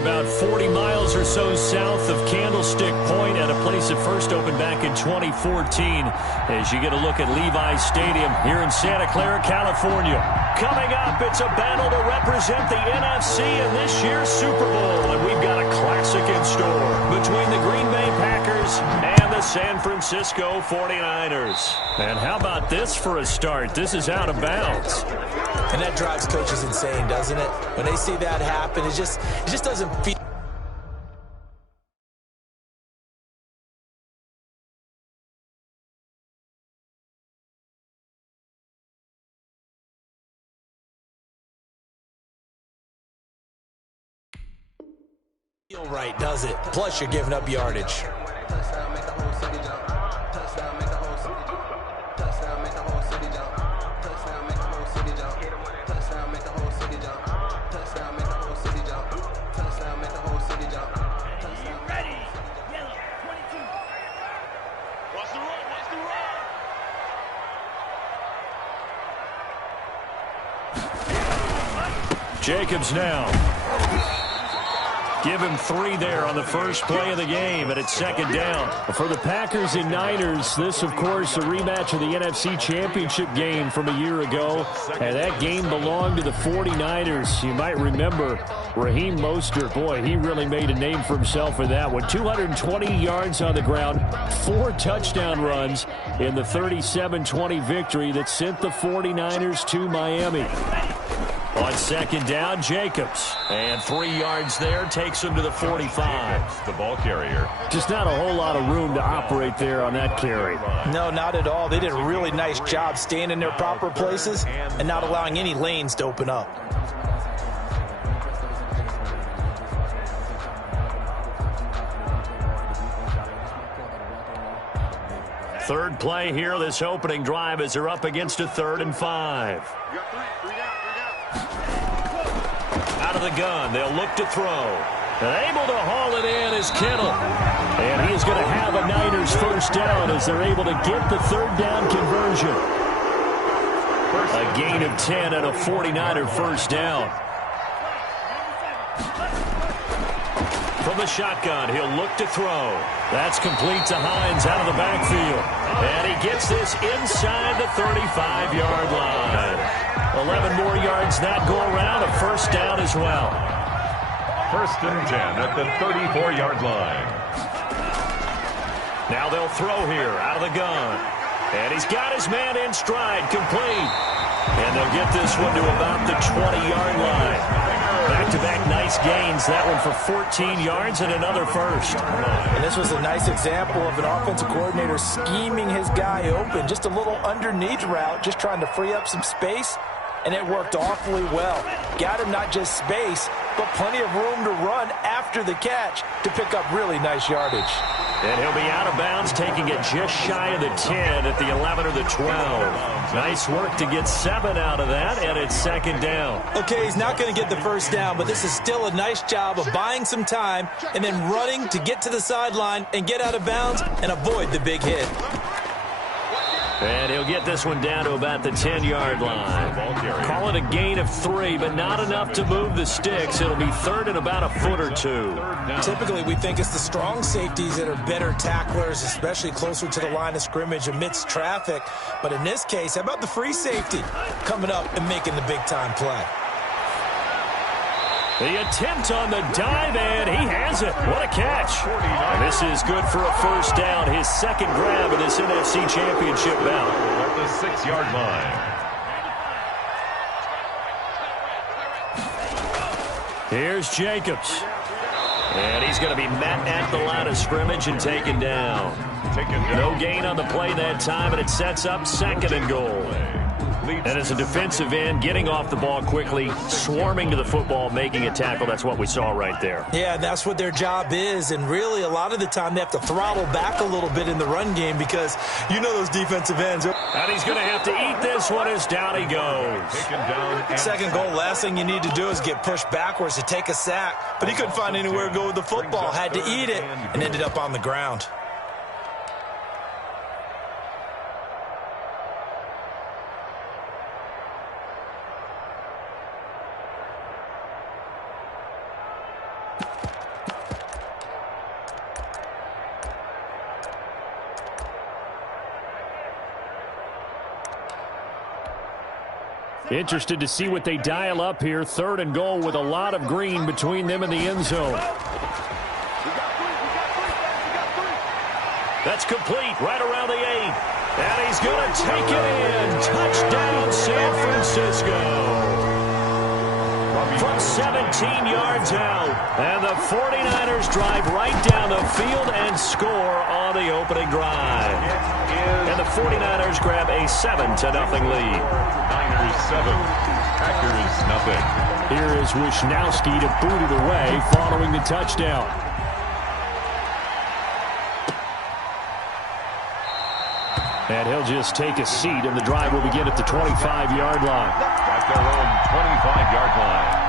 about 40 miles or so south of Candlestick Point at a place that first opened back in 2014 as you get a look at Levi's Stadium here in Santa Clara, California. Coming up, it's a battle to represent the NFC in this year's Super Bowl, and we've got a classic in store between the Green Bay Packers and the San Francisco 49ers. And how about this for a start? This is out of bounds. And that drives coaches insane, doesn't it? When they see that happen, it just doesn't feel right, does it? Plus, you're giving up yardage. Jacobs now. Give him 3 there on the first play of the game, and it's second down. For the Packers and Niners, this, of course, a rematch of the NFC Championship game from a year ago, and that game belonged to the 49ers. You might remember Raheem Mostert. Boy, he really made a name for himself with that one. 220 yards on the ground, 4 touchdown runs in the 37-20 victory that sent the 49ers to Miami. On second down, Jacobs. And 3 yards there takes him to the 45. The ball carrier. Just not a whole lot of room to operate there on that carry. No, not at all. They did a really nice job staying in their proper places and not allowing any lanes to open up. Third play here, this opening drive as they're up against a 3rd and 5. Out of the gun, they'll look to throw. And able to haul it in is Kittle. And he's going to have a Niners first down as they're able to get the 3rd down conversion. A gain of 10 and a 49er first down. From the shotgun, he'll look to throw. That's complete to Hines out of the backfield. And he gets this inside the 35-yard line. 11 more yards that go around, a first down as well. 1st and 10 at the 34-yard line. Now they'll throw here out of the gun. And he's got his man in stride, complete. And they'll get this one to about the 20-yard line. Back-to-back nice gains, that one for 14 yards and another first. And this was a nice example of an offensive coordinator scheming his guy open. Just a little underneath route, just trying to free up some space. And it worked awfully well. Got him not just space, but plenty of room to run after the catch to pick up really nice yardage. And he'll be out of bounds, taking it just shy of the 10 at the 11 or the 12. Nice work to get 7 out of that, and it's second down. Okay, he's not going to get the first down, but this is still a nice job of buying some time and then running to get to the sideline and get out of bounds and avoid the big hit. And he'll get this one down to about the 10-yard line. Call it a gain of 3, but not enough to move the sticks. It'll be 3rd and about a foot or 2. Typically, we think it's the strong safeties that are better tacklers, especially closer to the line of scrimmage amidst traffic. But in this case, how about the free safety coming up and making the big-time play? The attempt on the dive, and he has it. What a catch. And this is good for a first down, his second grab of this NFC Championship bout. At the 6-yard line. Here's Jacobs. And he's going to be met at the line of scrimmage and taken down. No gain on the play that time, and it sets up 2nd and goal. And as a defensive end, getting off the ball quickly, swarming to the football, making a tackle, that's what we saw right there. Yeah, that's what their job is. And really, a lot of the time, they have to throttle back a little bit in the run game because you know those defensive ends. And he's going to have to eat this one as down he goes. Second goal, last thing you need to do is get pushed backwards to take a sack. But he couldn't find anywhere to go with the football, had to eat it, and ended up on the ground. Interested to see what they dial up here. 3rd and goal with a lot of green between them and the end zone. That's complete right around the 8. And he's going to take it in. Touchdown, San Francisco. From 17 yards out. And the 49ers drive right down the field and score on the opening drive. And the 49ers grab a 7-0 lead. Niners 7, Packers 0. Here is Wisnowski to boot it away following the touchdown. And he'll just take a seat, and the drive will begin at the 25-yard line. At their own 25-yard line.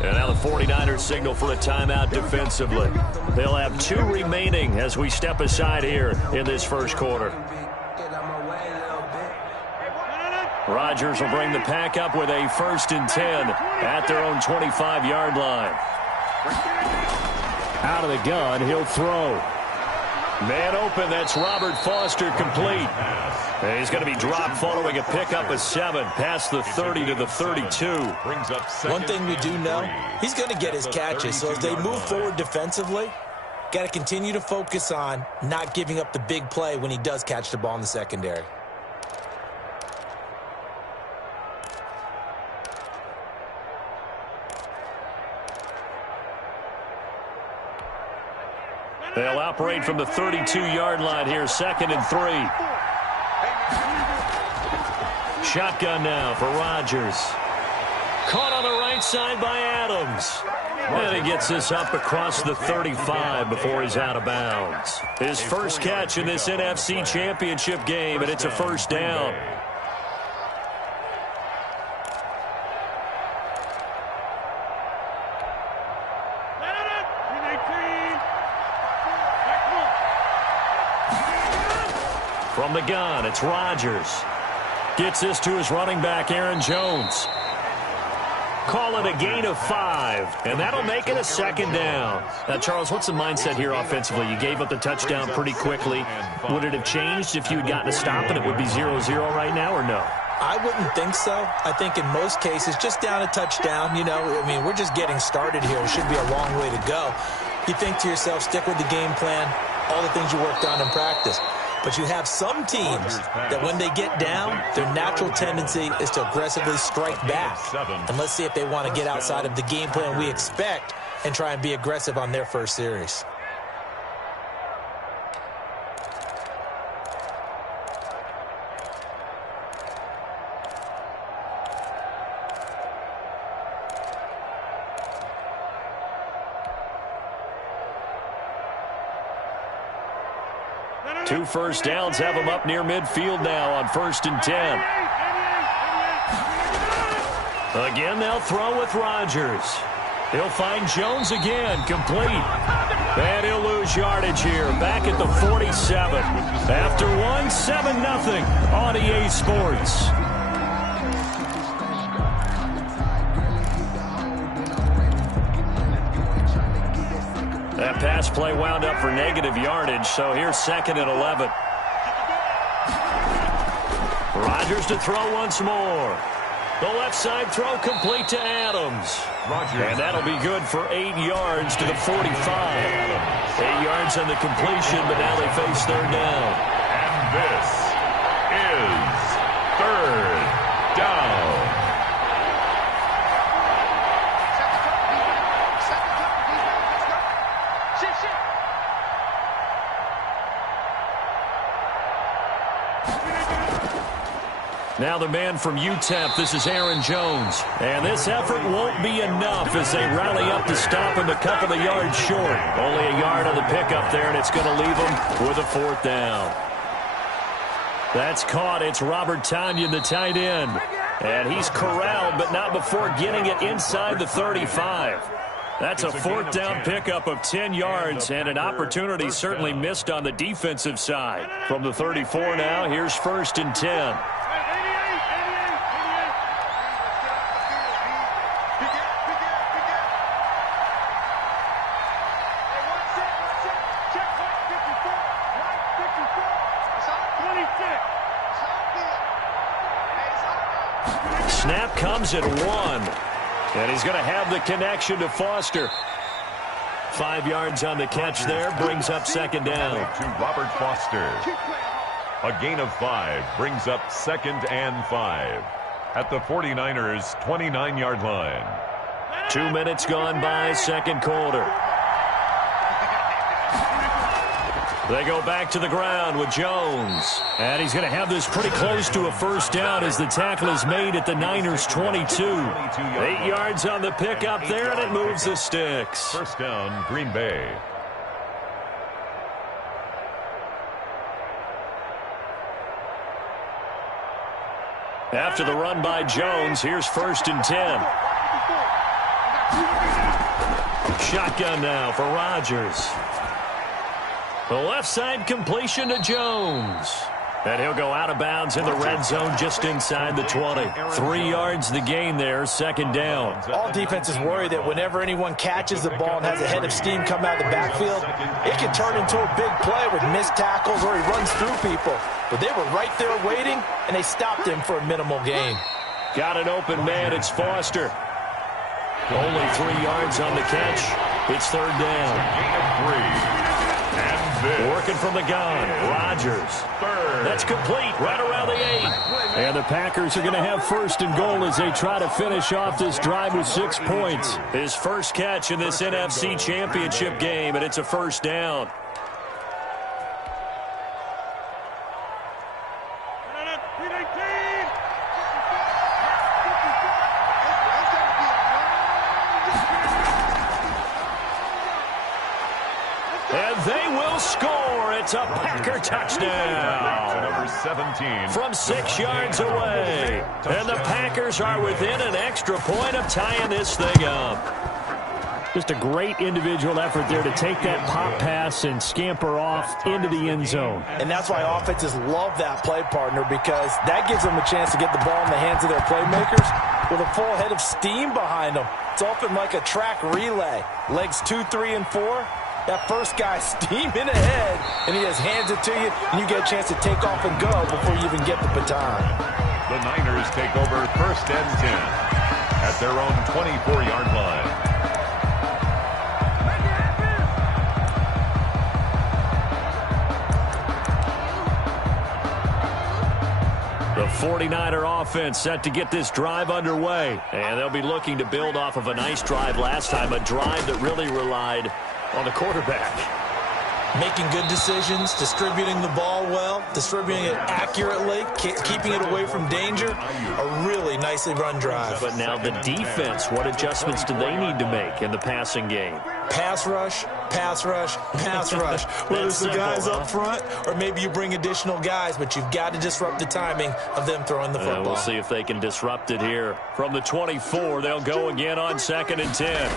And now the 49ers signal for a timeout defensively. They'll have 2 remaining as we step aside here in this first quarter. Rodgers will bring the pack up with a 1st and 10 at their own 25-yard line. Out of the gun, he'll throw. Man open, that's Robert Foster, complete. And he's going to be dropped following a pickup of 7 past the 30 to the 32. One thing we do know, he's going to get his catches. So as they move forward defensively, got to continue to focus on not giving up the big play when he does catch the ball in the secondary. They'll operate from the 32-yard line here, 2nd and 3. Shotgun now for Rodgers. Caught on the right side by Adams. And he gets this up across the 35 before he's out of bounds. His first catch in this NFC Championship game, and it's a 1st down. From the gun, it's Rodgers. Gets this to his running back, Aaron Jones. Call it a gain of 5, and that'll make it a 2nd down. Now, Charles, what's the mindset here offensively? You gave up the touchdown pretty quickly. Would it have changed if you had gotten a stop and it would be 0-0 right now, or no? I wouldn't think so. I think in most cases, just down a touchdown, you know, I mean, we're just getting started here. It should be a long way to go. You think to yourself, stick with the game plan, all the things you worked on in practice. But you have some teams that when they get down, their natural tendency is to aggressively strike back. And let's see if they want to get outside of the game plan we expect and try and be aggressive on their first series. Two first downs have him up near midfield now on 1st and 10. Again, they'll throw with Rodgers. He'll find Jones again, complete. And he'll lose yardage here, back at the 47. After 7-0 on EA Sports. That pass play wound up for negative yardage, so here's 2nd and 11. Rodgers to throw once more. The left side throw complete to Adams. And that'll be good for 8 yards to the 45. 8 yards on the completion, but now they face 3rd down. And this is 3rd down. Now the man from UTEP, this is Aaron Jones. And this effort won't be enough as they rally up to stop him a couple of yards short. Only a yard on the pickup there, and it's going to leave him with a 4th down. That's caught. It's Robert Tonyan, the tight end. And he's corralled, but not before getting it inside the 35. That's a 4th down pickup of 10 yards, and an opportunity certainly missed on the defensive side. From the 34 now, here's 1st and 10. snap comes at 1. And he's going to have the connection to Foster. 5 yards on the catch there, brings up second down. To Robert Foster. A gain of 5 brings up 2nd and 5 at the 49ers' 29-yard line. 2 minutes gone by, second quarter. They go back to the ground with Jones. And he's going to have this pretty close to a first down as the tackle is made at the Niners' 22. 8 yards on the pickup there, and it moves the sticks. First down, Green Bay. After the run by Jones, here's 1st and 10. Shotgun now for Rodgers. The left side completion to Jones. And he'll go out of bounds in the red zone just inside the 20. 3 yards the gain there, second down. All defenses worry that whenever anyone catches the ball and has a head of steam come out of the backfield, it can turn into a big play with missed tackles or he runs through people. But they were right there waiting, and they stopped him for a minimal gain. Got an open man, it's Foster. Only 3 yards on the catch. It's third down. Gain of 3. Working from the gun, Rodgers. That's complete, right around the 8. And the Packers are going to have 1st and goal as they try to finish off this drive with 6 points. His first catch in this NFC Championship game, and it's a first down. And they will score. It's a Packer touchdown. Number 17. From 6 yards away. And the Packers are within an extra point of tying this thing up. Just a great individual effort there to take that pop pass and scamper off into the end zone. And that's why offenses love that play, partner, because that gives them a chance to get the ball in the hands of their playmakers with a full head of steam behind them. It's often like a track relay. Legs 2, 3, and 4. That first guy steaming ahead, and he just hands it to you, and you get a chance to take off and go before you even get the baton. The Niners take over 1st and 10 at their own 24-yard line. The 49er offense set to get this drive underway. And they'll be looking to build off of a nice drive last time, a drive that really relied on the quarterback. Making good decisions, distributing the ball well, distributing it accurately, keeping it away from danger. A really nicely run drive. But now the defense, what adjustments do they need to make in the passing game? Pass rush, pass rush, pass rush. Whether it's the guys up front or maybe you bring additional guys, but you've got to disrupt the timing of them throwing the football. We'll see if they can disrupt it here. From the 24, they'll go again on 2nd and 10.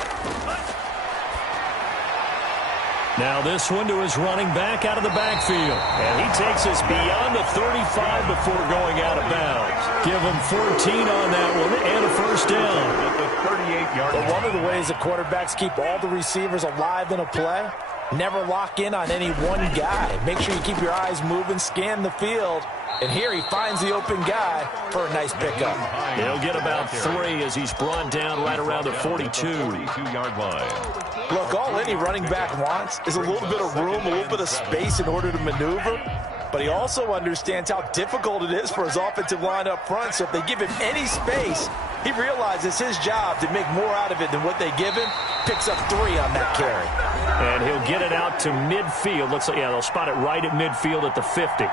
Now this one to his running back out of the backfield. And he takes us beyond the 35 before going out of bounds. Give him 14 on that one and a first down. At the 38-yard line. One of the ways that quarterbacks keep all the receivers alive in a play, never lock in on any one guy. Make sure you keep your eyes moving, scan the field. And here he finds the open guy for a nice pickup. He'll get about 3 as he's brought down right around the 42-yard line. Look, all any running back wants is a little bit of room, a little bit of space in order to maneuver. But he also understands how difficult it is for his offensive line up front. So if they give him any space, he realizes his job to make more out of it than what they give him. Picks up 3 on that carry. And he'll get it out to midfield. Let's say, yeah, they'll spot it right at midfield at the 50.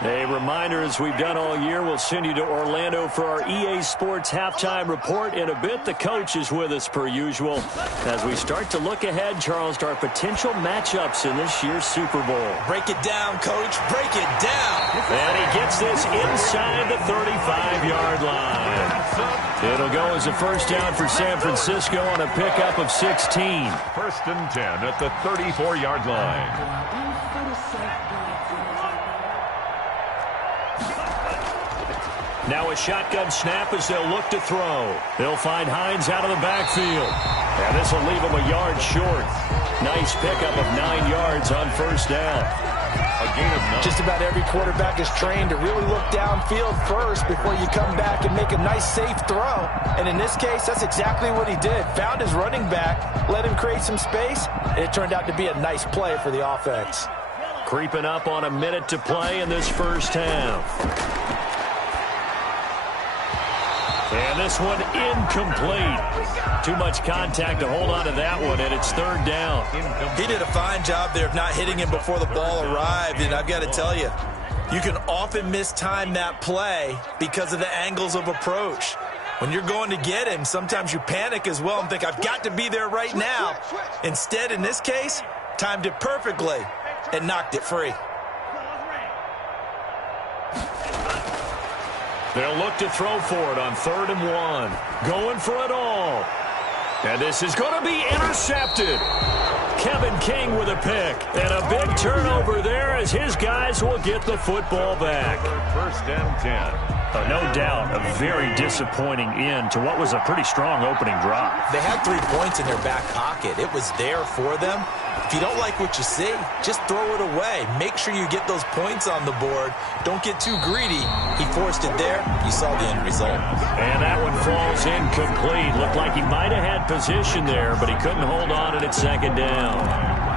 A reminder, as we've done all year, we'll send you to Orlando for our EA Sports halftime report. In a bit, the coach is with us per usual as we start to look ahead, Charles, to our potential matchups in this year's Super Bowl. Break it down, coach. Break it down. And he gets this inside the 35-yard line. It'll go as a first down for San Francisco on a pickup of 16. 1st and 10 at the 34-yard line. Now a shotgun snap as they'll look to throw. They'll find Hines out of the backfield. And this will leave him a yard short. Nice pickup of 9 yards on first down. A gain of 9. Just about every quarterback is trained to really look downfield first before you come back and make a nice, safe throw. And in this case, that's exactly what he did. Found his running back, let him create some space, and it turned out to be a nice play for the offense. Creeping up on a minute to play in this first half. And this one incomplete. Too much contact to hold on to that one, and it's third down. He did a fine job there of not hitting him before the ball arrived, and I've got to tell you, you can often mistime that play because of the angles of approach. When you're going to get him, sometimes you panic as well and think, I've got to be there right now. Instead, in this case, timed it perfectly and knocked it free. They'll look to throw for it on 3rd and 1. Going for it all. And this is going to be intercepted. Kevin King with a pick. And a big turnover there as his guys will get the football back. 1st and 10. No doubt a very disappointing end to what was a pretty strong opening drive. They had 3 points in their back pocket. It was there for them. If you don't like what you see, just throw it away. Make sure you get those points on the board. Don't get too greedy. He forced it there. You saw the end result. And that one falls incomplete. Looked like he might have had position there, but he couldn't hold on and it's 2nd down.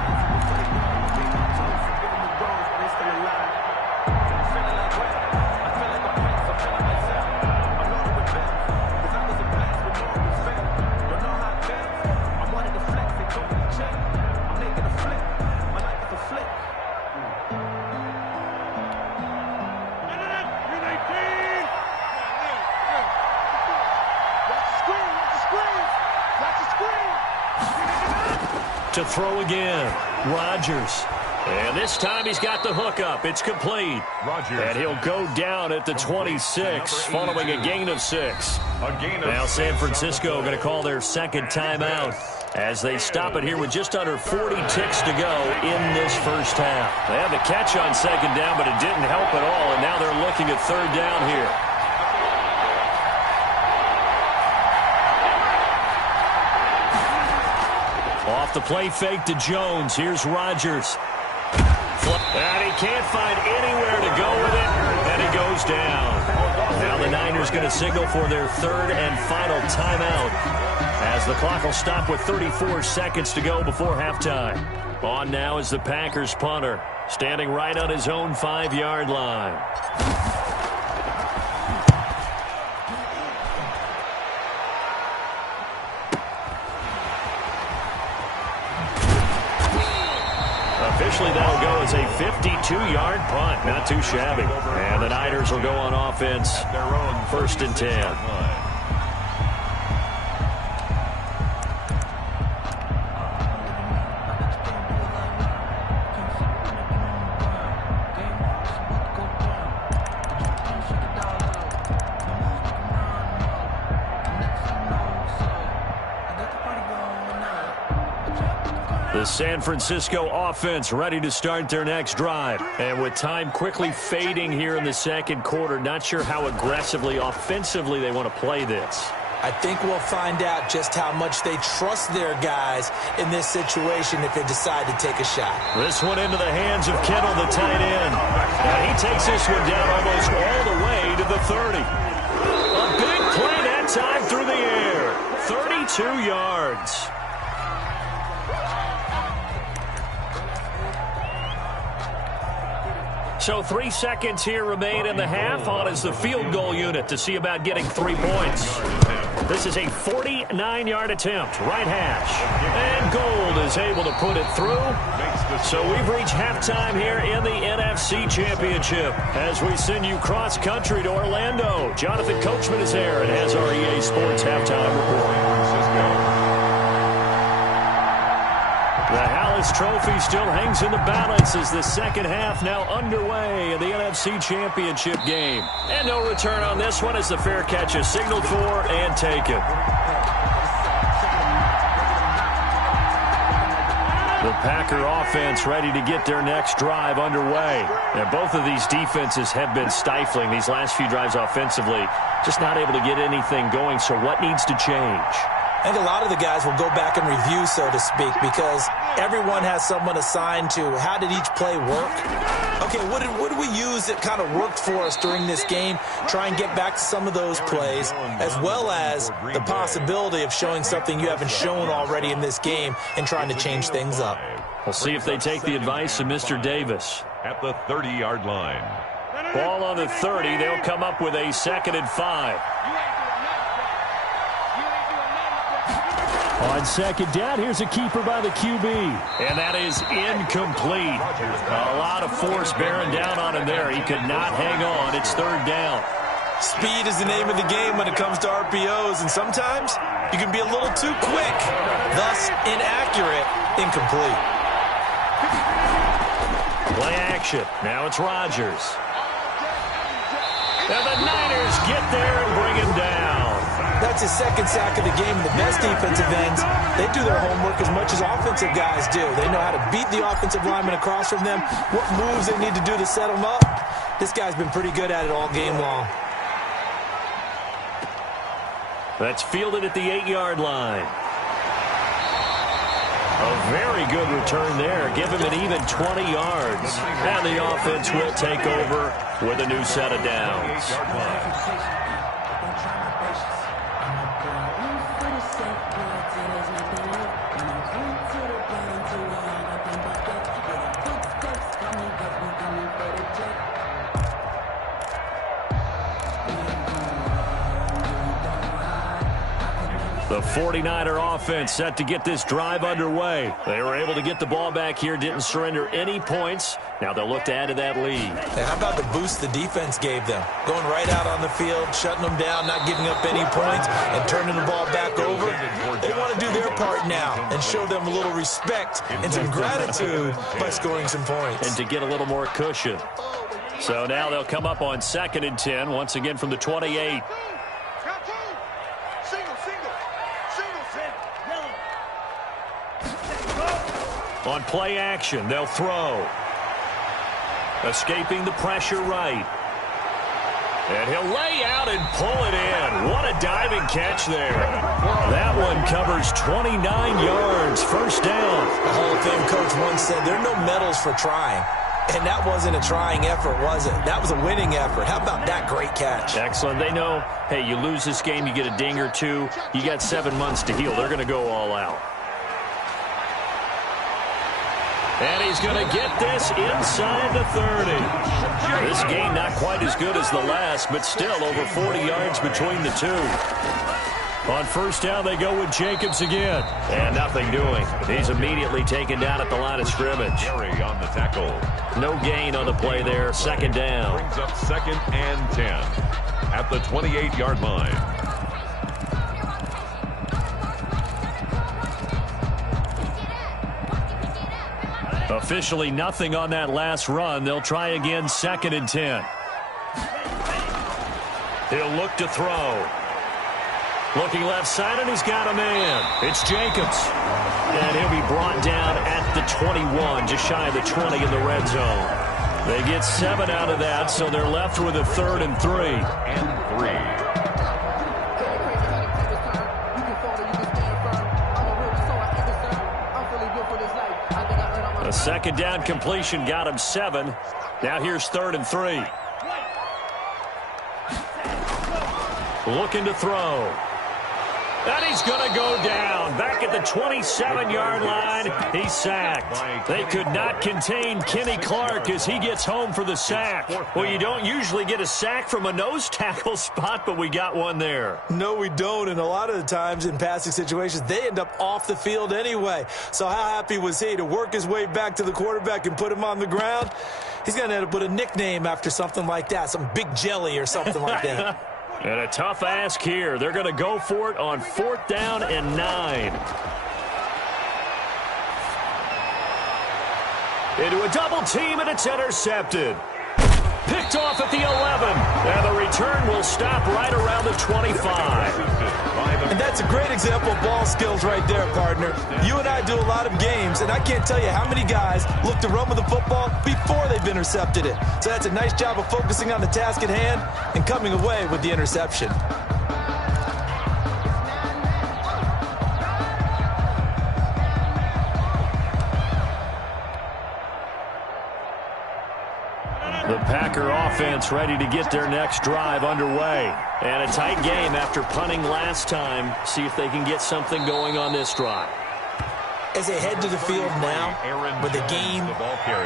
To throw again, Rodgers. And this time he's got the hook up. It's complete. Rodgers. And he'll go down at the 26 following a gain of 6. Now San Francisco going to call their 2nd timeout as they stop it here with just under 40 ticks to go in this first half. They had the catch on 2nd down, but it didn't help at all. And now they're looking at 3rd down here. Off the play fake to Jones. Here's Rodgers. And he can't find anywhere to go with it. And he goes down. Now the Niners going to signal for their 3rd and final timeout as the clock will stop with 34 seconds to go before halftime. On now is the Packers punter, standing right on his own 5-yard line. Officially, that'll go as a 52-yard punt. Not too shabby. And the Niners will go on offense. Their own 1st and 10. The San Francisco offense ready to start their next drive. And with time quickly fading here in the 2nd quarter, not sure how aggressively, offensively they want to play this. I think we'll find out just how much they trust their guys in this situation if they decide to take a shot. This one into the hands of Kittle, the tight end. And he takes this one down almost all the way to the 30. A big play that time through the air. 32 yards. So 3 seconds here remain in the half. On is the field goal unit to see about getting 3 points. This is a 49-yard attempt. Right hash. And Gold is able to put it through. So we've reached halftime here in the NFC Championship as we send you cross-country to Orlando. Jonathan Coachman is there and has our EA Sports halftime report. The Hallis Trophy still hangs in the balance as the 2nd half now underway in the NFC Championship game. And no return on this one as the fair catch is signaled for and taken. The Packer offense ready to get their next drive underway. And both of these defenses have been stifling these last few drives offensively. Just not able to get anything going, so what needs to change? I think a lot of the guys will go back and review, so to speak, because everyone has someone assigned to how did each play work. Okay, what did we use that kind of worked for us during this game? Try and get back to some of those plays, as well as the possibility of showing something you haven't shown already in this game and trying to change things up. We'll see if they take the advice of Mr. Davis. At the 30-yard line. Ball on the 30. They'll come up with a 2nd and 5. On 2nd down, here's a keeper by the QB. And that is incomplete. A lot of force bearing down on him there. He could not hang on. It's 3rd down. Speed is the name of the game when it comes to RPOs, and sometimes you can be a little too quick, thus inaccurate, incomplete. Play action. Now it's Rodgers. And the Niners get there and bring him down. That's his 2nd sack of the game. The best defensive ends, they do their homework as much as offensive guys do. They know how to beat the offensive lineman across from them, what moves they need to do to set them up. This guy's been pretty good at it all game long. That's fielded at the 8-yard line. A very good return there. Give him an even 20 yards. And the offense will take over with a new set of downs. The 49er offense set to get this drive underway. They were able to get the ball back here, didn't surrender any points. Now they'll look to add to that lead. And how about the boost the defense gave them? Going right out on the field, shutting them down, not giving up any points, and turning the ball back over. They want to do their part now and show them a little respect and some gratitude by scoring some points. And to get a little more cushion. So now they'll come up on 2nd and 10, once again from the 28. On play action, they'll throw. Escaping the pressure right. And he'll lay out and pull it in. What a diving catch there. That one covers 29 yards. 1st down. The Hall of Fame coach once said there are no medals for trying. And that wasn't a trying effort, was it? That was a winning effort. How about that great catch? Excellent. They know, hey, you lose this game, you get a ding or two. You got 7 months to heal. They're going to go all out. And he's going to get this inside the 30. This game not quite as good as the last, but still over 40 yards between the two. On 1st down, they go with Jacobs again. And nothing doing. He's immediately taken down at the line of scrimmage. Gary on the tackle. No gain on the play there. 2nd down. Brings up 2nd and 10 at the 28-yard line. Officially nothing on that last run. They'll try again, 2nd and 10. He'll look to throw. Looking left side, and he's got a man. It's Jacobs. And he'll be brought down at the 21, just shy of the 20 in the red zone. They get 7 out of that, so they're left with a 3rd and 3. And 3. A 2nd down completion got him 7. Now here's 3rd and 3. Looking to throw. And he's going to go down. Back at the 27-yard line, he's sacked. They could not contain Kenny Clark as he gets home for the sack. Well, you don't usually get a sack from a nose tackle spot, but we got one there. No, we don't, and a lot of the times in passing situations, they end up off the field anyway. So how happy was he to work his way back to the quarterback and put him on the ground? He's going to end up with a nickname after something like that, some Big Jelly or something like that. And a tough ask here. They're going to go for it on 4th down and 9. Into a double team, and it's intercepted. Picked off at the 11. And the return will stop right around the 25. And that's a great example of ball skills right there, partner. You and I do a lot of games, and I can't tell you how many guys look to run with the football before they've intercepted it. So that's a nice job of focusing on the task at hand and coming away with the interception. The Packer offense ready to get their next drive underway. And a tight game after punting last time. See if they can get something going on this drive. As they head to the field now, with the game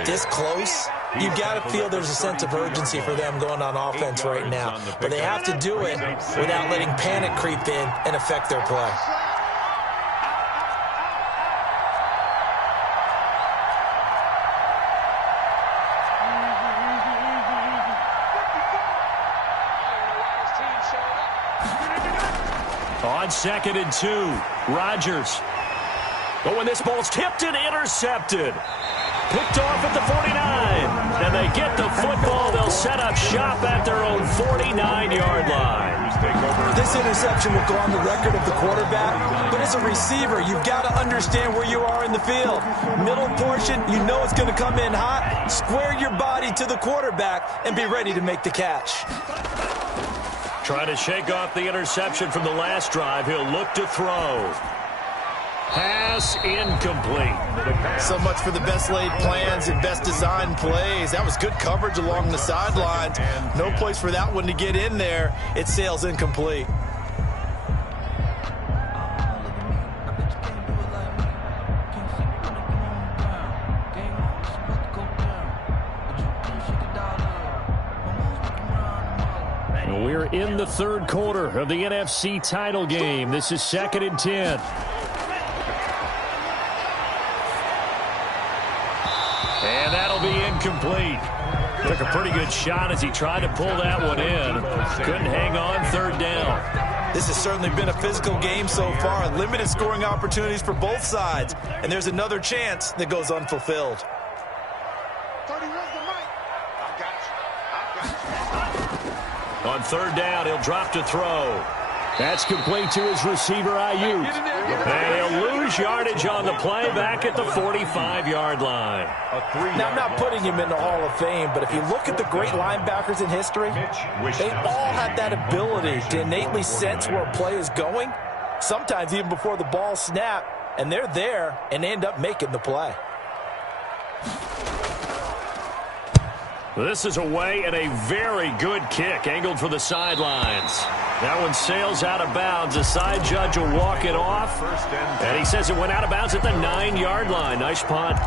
this close, you've got to feel there's a sense of urgency for them going on offense right now. But they have to do it without letting panic creep in and affect their play. On 2nd and 2, Rodgers. But when this ball's tipped and intercepted. Picked off at the 49. And they get the football. They'll set up shop at their own 49-yard line. This interception will go on the record of the quarterback. But as a receiver, you've got to understand where you are in the field. Middle portion, you know it's going to come in hot. Square your body to the quarterback and be ready to make the catch. Trying to shake off the interception from the last drive. He'll look to throw. Pass incomplete. So much for the best laid plans and best designed plays. That was good coverage along the sidelines. No place for that one to get in there. It sails incomplete. We're in the third quarter of the NFC title game. This is 2nd and 10. And that'll be incomplete. Took a pretty good shot as he tried to pull that one in. Couldn't hang on, 3rd down. This has certainly been a physical game so far. Limited scoring opportunities for both sides. And there's another chance that goes unfulfilled. On 3rd down, he'll drop to throw. That's complete to his receiver, Ayuk. And he'll lose yardage on the play back at the 45-yard line. Now, I'm not putting him in the Hall of Fame, but if you look at the great linebackers in history, they all have that ability to innately sense where a play is going, sometimes even before the ball snaps, and they're there and end up making the play. This is away and a very good kick angled for the sidelines. That one sails out of bounds. The side judge will walk it off. And he says it went out of bounds at the 9-yard line. Nice punt.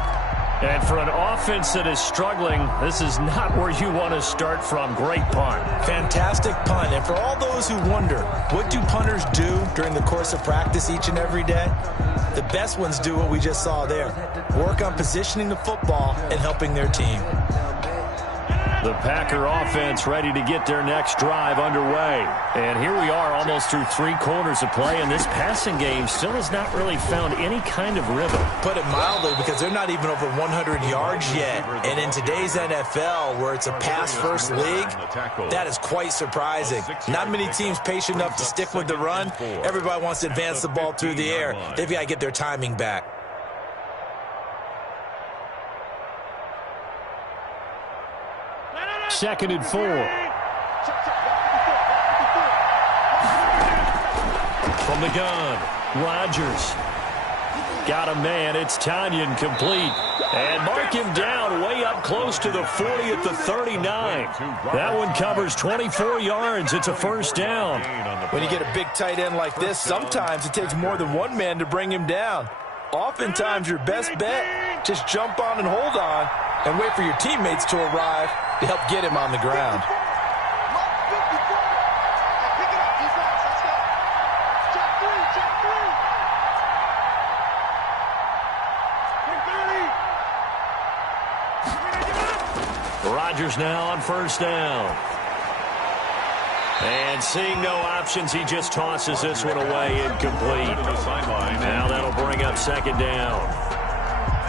And for an offense that is struggling, this is not where you want to start from. Great punt. Fantastic punt. And for all those who wonder, what do punters do during the course of practice each and every day? The best ones do what we just saw there. Work on positioning the football and helping their team. The Packer offense ready to get their next drive underway. And here we are almost through 3 quarters of play, and this passing game still has not really found any kind of rhythm. Put it mildly, because they're not even over 100 yards yet. And in today's NFL, where it's a pass-first league, that is quite surprising. Not many teams patient enough to stick with the run. Everybody wants to advance the ball through the air. They've got to get their timing back. 2nd and 4. From the gun, Rodgers. Got a man. It's Tanyan complete. And mark him down way up close to the 40 at the 39. That one covers 24 yards. It's a 1st down. When you get a big tight end like this, sometimes it takes more than one man to bring him down. Oftentimes, your best bet, just jump on and hold on and wait for your teammates to arrive to help get him on the ground. Rodgers now on 1st down. And seeing no options, he just tosses this one away incomplete. Now that'll bring up 2nd down.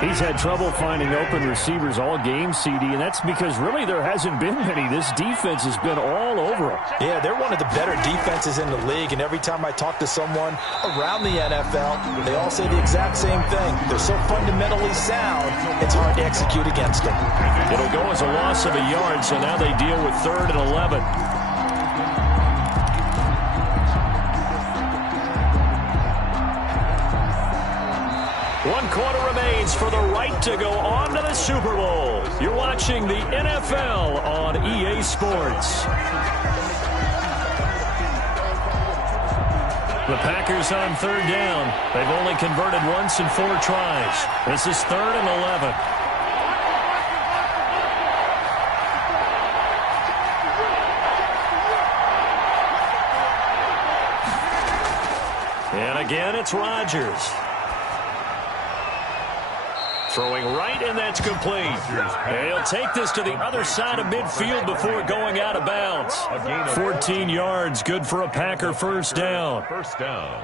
He's had trouble finding open receivers all game, CD, and that's because really there hasn't been many. This defense has been all over him. Yeah, they're one of the better defenses in the league, and every time I talk to someone around the NFL, they all say the exact same thing. They're so fundamentally sound, it's hard to execute against them. It'll go as a loss of a yard, so now they deal with 3rd and 11. 1 quarter remains for the right to go on to the Super Bowl. You're watching the NFL on EA Sports. The Packers on 3rd down. They've only converted once in 4 tries. This is 3rd and 11. And again, it's Rodgers. Throwing right, and that's complete. And he'll take this to the other side of midfield before going out of bounds. 14 yards, good for a Packer first down. First down.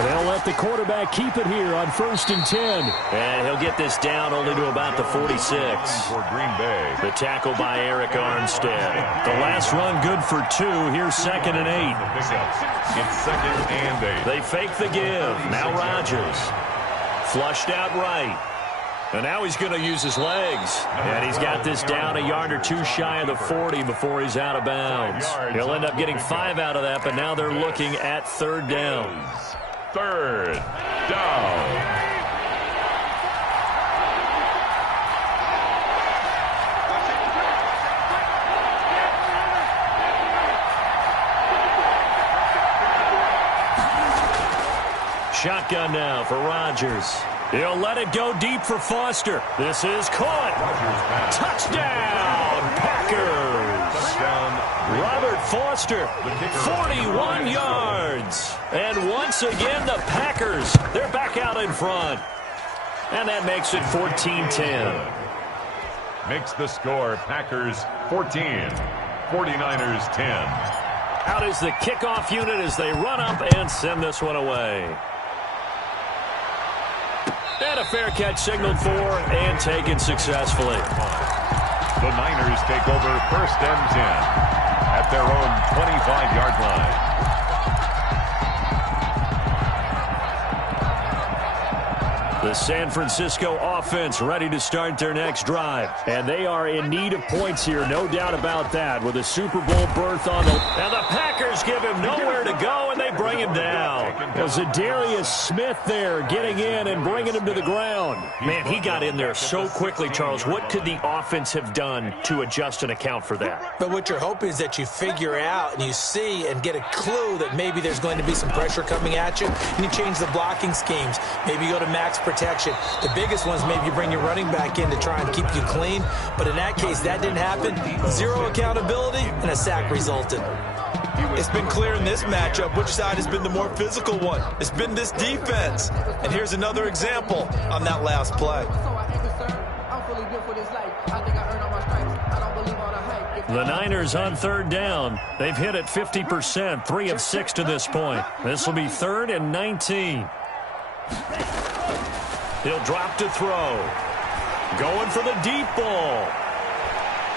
They'll let the quarterback keep it here on 1st and 10. And he'll get this down only to about the 46. For Green Bay. The tackle by Eric Armstead. The last run good for 2. Here's 2nd and 8. It's 2nd and 8. They fake the give. Now Rodgers. Flushed out right. And now he's going to use his legs. And he's got this down a yard or 2 shy of the 40 before he's out of bounds. He'll end up getting 5 out of that, but now they're looking at 3rd down. 3rd down. Shotgun now for Rodgers. He'll let it go deep for Foster. This is caught. Touchdown, Packers. Touchdown. Robert Foster, 41 yards. And once again, the Packers, they're back out in front. And that makes it 14-10. Makes the score Packers 14, 49ers 10. Out is the kickoff unit as they run up and send this one away. And a fair catch signaled for and taken successfully. The Niners take over 1st and 10 at their own 25-yard line. The San Francisco offense ready to start their next drive. And they are in need of points here, no doubt about that, with a Super Bowl berth on the... And the Packers give him nowhere to go, and they bring him down. Was Zadarius Smith there getting in and bringing him to the ground? Man, he got in there so quickly, Charles. What could the offense have done to adjust and account for that? But what you're hoping is that you figure out and you see and get a clue that maybe there's going to be some pressure coming at you, and you change the blocking schemes. Maybe you go to max protection. The biggest ones, maybe you bring your running back in to try and keep you clean. But in that case, that didn't happen. 0 accountability, and a sack resulted. It's been clear in this matchup which side has been the more physical one. It's been this defense. And here's another example on that last play. The Niners on 3rd down. They've hit it 50%, 3 of 6 to this point. This will be 3rd and 19. He'll drop to throw. Going for the deep ball.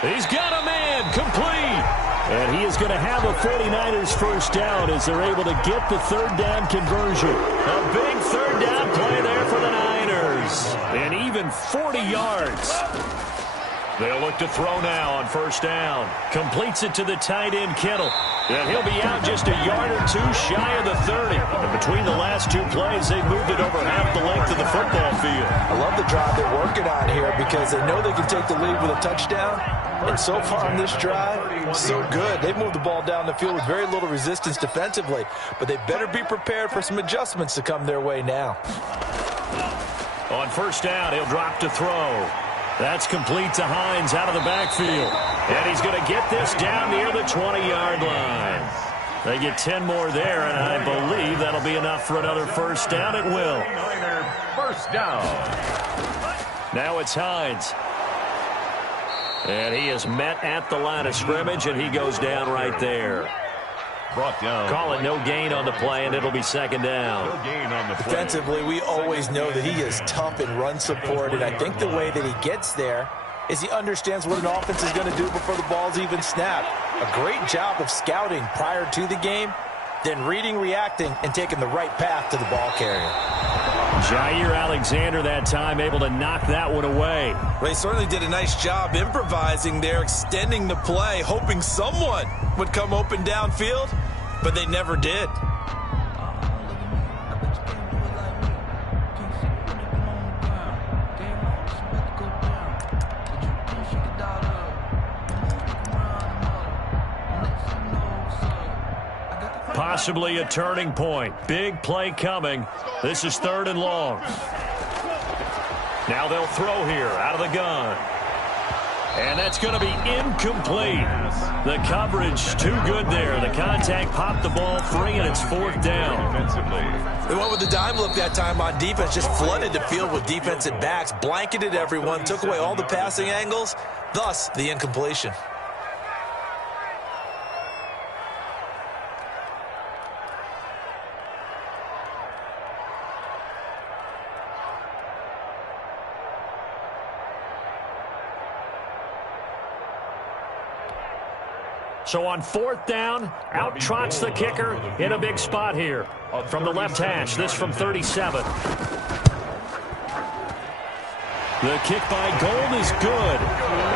He's got a man, complete. And he is going to have a 49ers first down as they're able to get the 3rd down conversion. A big 3rd down play there for the Niners. And even 40 yards. They'll look to throw now on 1st down. Completes it to the tight end, Kittle. And he'll be out just a yard or 2 shy of the 30. And between the last 2 plays, they've moved it over half the length of the football field. I love the drive they're working on here because they know they can take the lead with a touchdown. And so far on this drive, so good. They've moved the ball down the field with very little resistance defensively. But they better be prepared for some adjustments to come their way now. On 1st down, he'll drop to throw. That's complete to Hines out of the backfield. And he's going to get this down near the 20-yard line. They get 10 more there, and I believe that'll be enough for another first down. It will. First down. Now it's Hines. And he is met at the line of scrimmage, and he goes down right there. Brought down. Call it no gain on the play, and it'll be second down. No gain on the play. Defensively, we always know that he is tough in run support, and I think the way that he gets there is he understands what an offense is going to do before the ball's even snapped. A great job of scouting prior to the game, then reading, reacting, and taking the right path to the ball carrier. Jair Alexander that time able to knock that one away. Well, he certainly did a nice job improvising there, extending the play, hoping someone would come open downfield, but they never did. Possibly a turning point. Big play coming. This is 3rd and long. Now they'll throw here out of the gun. And that's going to be incomplete. The coverage too good there. The contact popped the ball free, and it's 4th down. They went with the dime look that time on defense, just flooded the field with defensive backs, blanketed everyone, took away all the passing angles, thus the incompletion. So on 4th down, out trots the kicker in a big spot here. From the left hash, this from 37. The kick by Gold is good.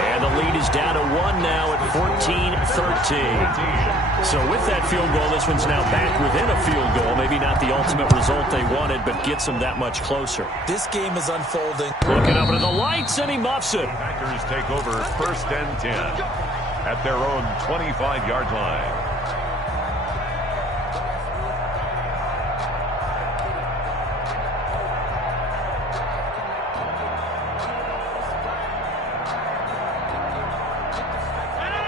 And the lead is down to 1 now at 14-13. So with that field goal, this one's now back within a field goal. Maybe not the ultimate result they wanted, but gets them that much closer. This game is unfolding. Looking up into the lights, and he muffs it. Packers take over 1st and 10. At their own 25-yard line.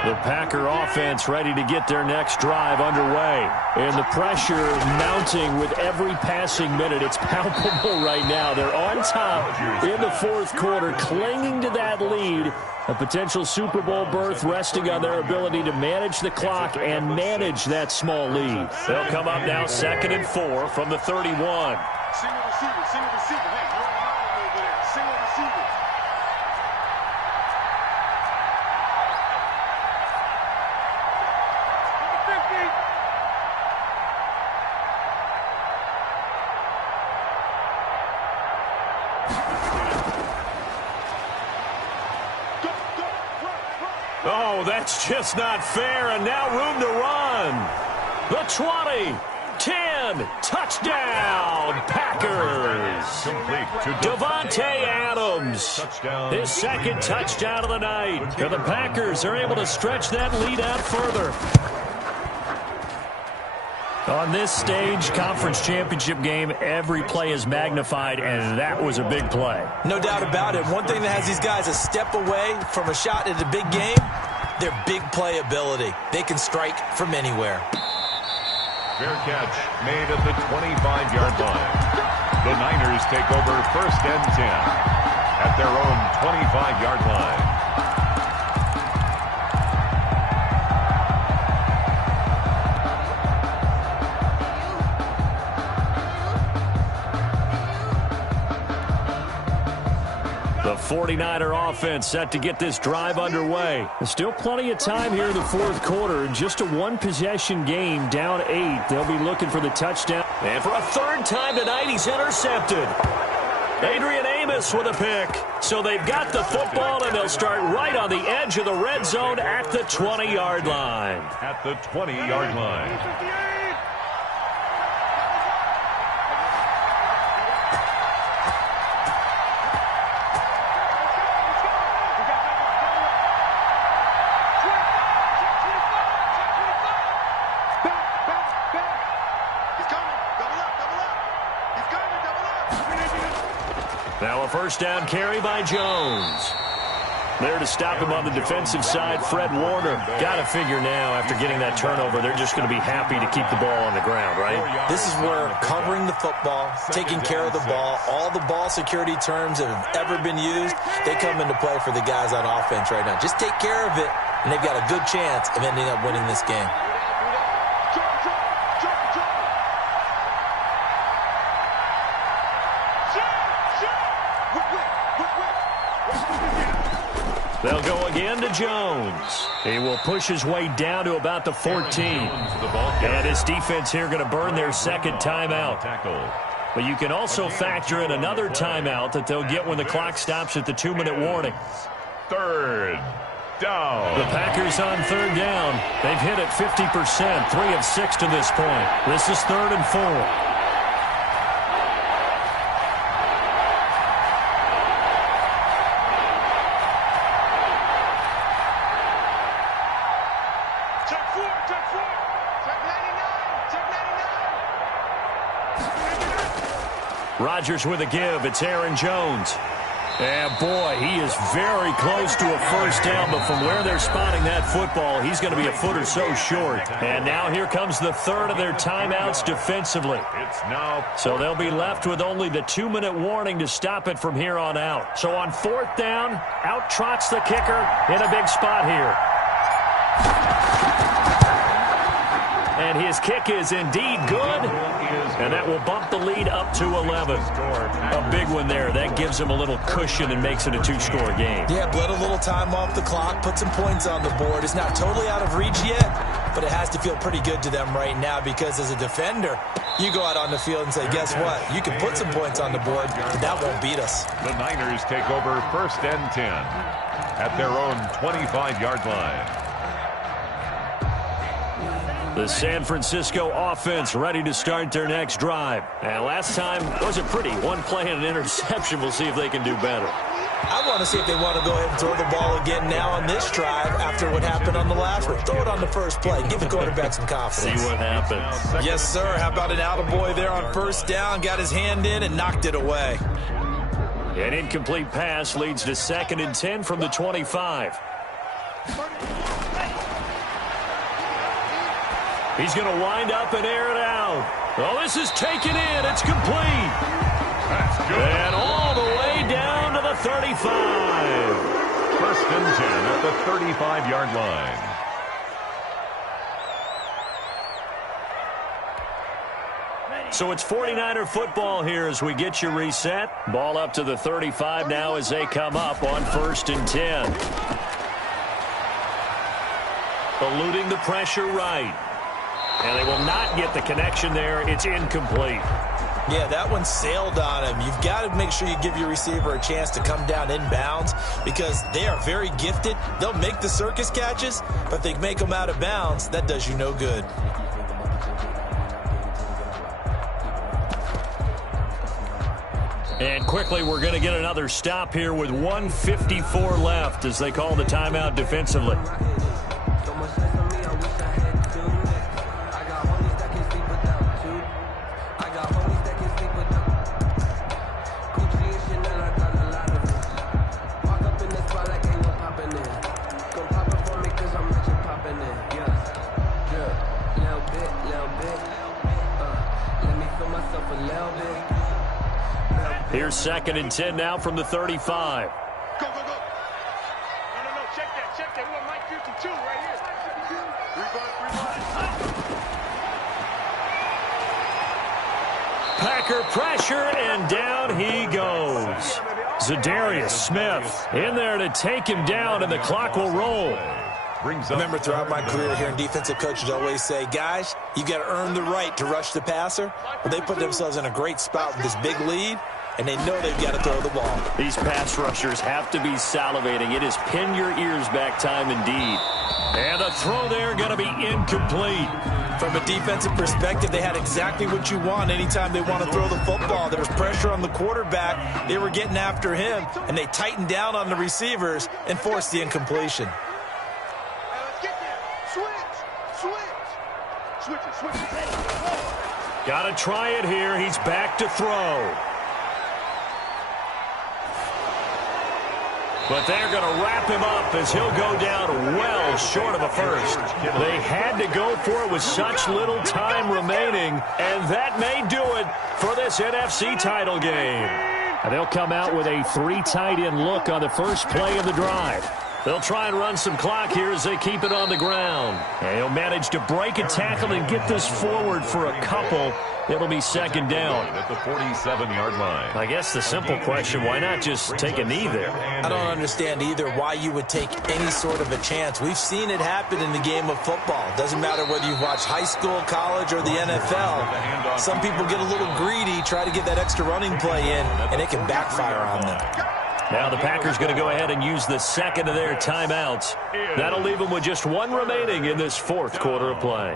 The Packer offense ready to get their next drive underway. And the pressure mounting with every passing minute. It's palpable right now. They're on top in the 4th quarter, clinging to that lead. A potential Super Bowl berth resting on their ability to manage the clock and manage that small lead. They'll come up now 2nd and 4 from the 31. Single receiver, single receiver. Hey, you're on the line over there. Single receiver. Oh, that's just not fair, and now room to run. The 20, 10, touchdown, Packers. Davante Adams, his 2nd touchdown of the night. And the Packers are able to stretch that lead out further. On this stage, conference championship game, every play is magnified, and that was a big play. No doubt about it. One thing that has these guys a step away from a shot at a big game, their big play ability. They can strike from anywhere. Fair catch made at the 25-yard line. The Niners take over 1st and 10 at their own 25-yard line. The 49er offense set to get this drive underway. There's still plenty of time here in the 4th quarter. Just a one-possession game, down 8. They'll be looking for the touchdown. And for a 3rd time tonight, he's intercepted. Adrian Amos with a pick. So they've got the football, and they'll start right on the edge of the red zone at the 20-yard line. At the 20-yard line. Now a 1st down carry by Jones. There to stop him on the defensive side, Fred Warner. Got to figure now, after getting that turnover, they're just going to be happy to keep the ball on the ground, right? This is where covering the football, taking care of the ball, all the ball security terms that have ever been used, they come into play for the guys on offense right now. Just take care of it, and they've got a good chance of ending up winning this game. They'll go again to Jones. He will push his way down to about the 14. And his defense here going to burn their second timeout. But you can also factor in another timeout that they'll get when the clock stops at the 2-minute warning. Third down. The Packers on third down. They've hit it 50%, 3 of 6 to this point. This is 3rd and 4. Rodgers with a give. It's Aaron Jones. And, boy, he is very close to a first down, but from where they're spotting that football, he's going to be a foot or so short. And now here comes the third of their timeouts defensively. So they'll be left with only the 2-minute warning to stop it from here on out. So on 4th down, out trots the kicker in a big spot here. And his kick is indeed good, and that will bump the lead up to 11. A big one there. That gives him a little cushion and makes it a 2-score game. Yeah, bled a little time off the clock, put some points on the board. It's not totally out of reach yet, but it has to feel pretty good to them right now because as a defender, you go out on the field and say, guess what? You can put some points on the board, but that won't beat us. The Niners take over 1st and 10 at their own 25-yard line. The San Francisco offense ready to start their next drive. And last time wasn't pretty. 1 play and an interception. We'll see if they can do better. I want to see if they want to go ahead and throw the ball again now on this drive after what happened on the last one. Throw it on the first play. Give the quarterback some confidence. See what happens. Yes, sir. How about an attaboy there on 1st down? Got his hand in and knocked it away. An incomplete pass leads to 2nd and 10 from the 25. He's going to wind up and air it out. Oh, this is taken in. It's complete. That's good. And all the way down to the 35. 1st and 10 at the 35-yard line. So it's 49er football here as we get you reset. Ball up to the 35 now as they come up on 1st and 10. Eluding the pressure right. And they will not get the connection there. It's incomplete. Yeah, that one sailed on him. You've got to make sure you give your receiver a chance to come down inbounds because they are very gifted. They'll make the circus catches, but if they make them out of bounds, that does you no good. And quickly, we're going to get another stop here with 1:54 left as they call the timeout defensively. Here's 2nd and 10 now from the 35. Go, go, go. No, check that, check that. We want Mike 52 right here. 3-5. Packer pressure, and down he goes. Zadarius Smith in there to take him down, and the clock will roll. I remember throughout my career here in defensive coaches always say, guys, you got to earn the right to rush the passer. But they put themselves in a great spot with this big lead, and they know they've got to throw the ball. These pass rushers have to be salivating. It is pin your ears back time indeed. And the throw there going to be incomplete. From a defensive perspective, they had exactly what you want anytime they want to throw the football. There was pressure on the quarterback. They were getting after him, and they tightened down on the receivers and forced the incompletion. Got to try it here. He's back to throw. But they're going to wrap him up as he'll go down well short of a first. They had to go for it with such little time remaining, and that may do it for this NFC title game. And they'll come out with a 3 tight end look on the first play of the drive. They'll try and run some clock here as they keep it on the ground. And he'll manage to break a tackle and get this forward for a couple. It'll be second down. At the 47-yard line. I guess the simple question, why not just take a knee there? I don't understand either why you would take any sort of a chance. We've seen it happen in the game of football. Doesn't matter whether you've watched high school, college, or the NFL. Some people get a little greedy, try to get that extra running play in, and it can backfire on them. Now the Packers going to go ahead and use the second of their timeouts. That'll leave them with just one remaining in this fourth quarter of play.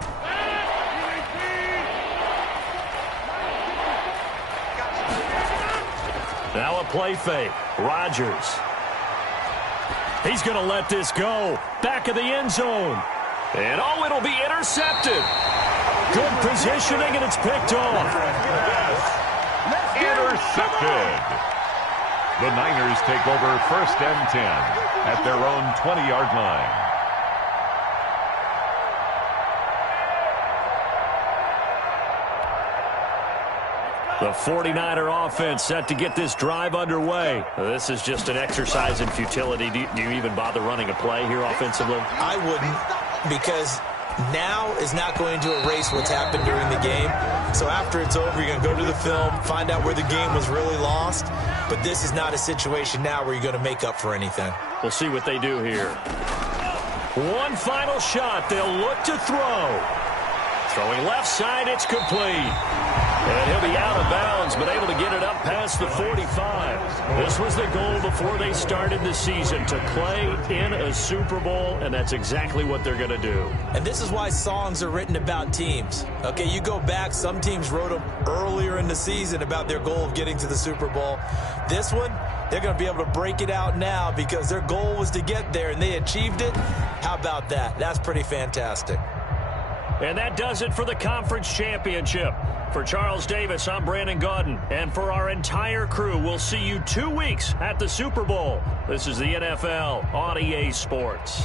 Now a play fake. Rodgers. He's going to let this go. Back of the end zone. And oh, it'll be intercepted. Good positioning, and it's picked off. Intercepted. The Niners take over first and 10 at their own 20-yard line. The 49er offense set to get this drive underway. This is just an exercise in futility. Do you even bother running a play here offensively? I wouldn't, because now is not going to erase what's happened during the game. So after it's over, you're going to go to the film, find out where the game was really lost. But this is not a situation now where you're going to make up for anything. We'll see what they do here. One final shot. They'll look to throw. Throwing left side, it's complete. And he'll be out of bounds, but able to get it up past the 45. This was the goal before they started the season, to play in a Super Bowl, and that's exactly what they're going to do. And this is why songs are written about teams. Okay, you go back, some teams wrote them earlier in the season about their goal of getting to the Super Bowl. This one, they're going to be able to break it out now because their goal was to get there, and they achieved it. How about that? That's pretty fantastic. And that does it for the conference championship. For Charles Davis, I'm Brandon Gaudin. And for our entire crew, we'll see you 2 weeks at the Super Bowl. This is the NFL on EA Sports.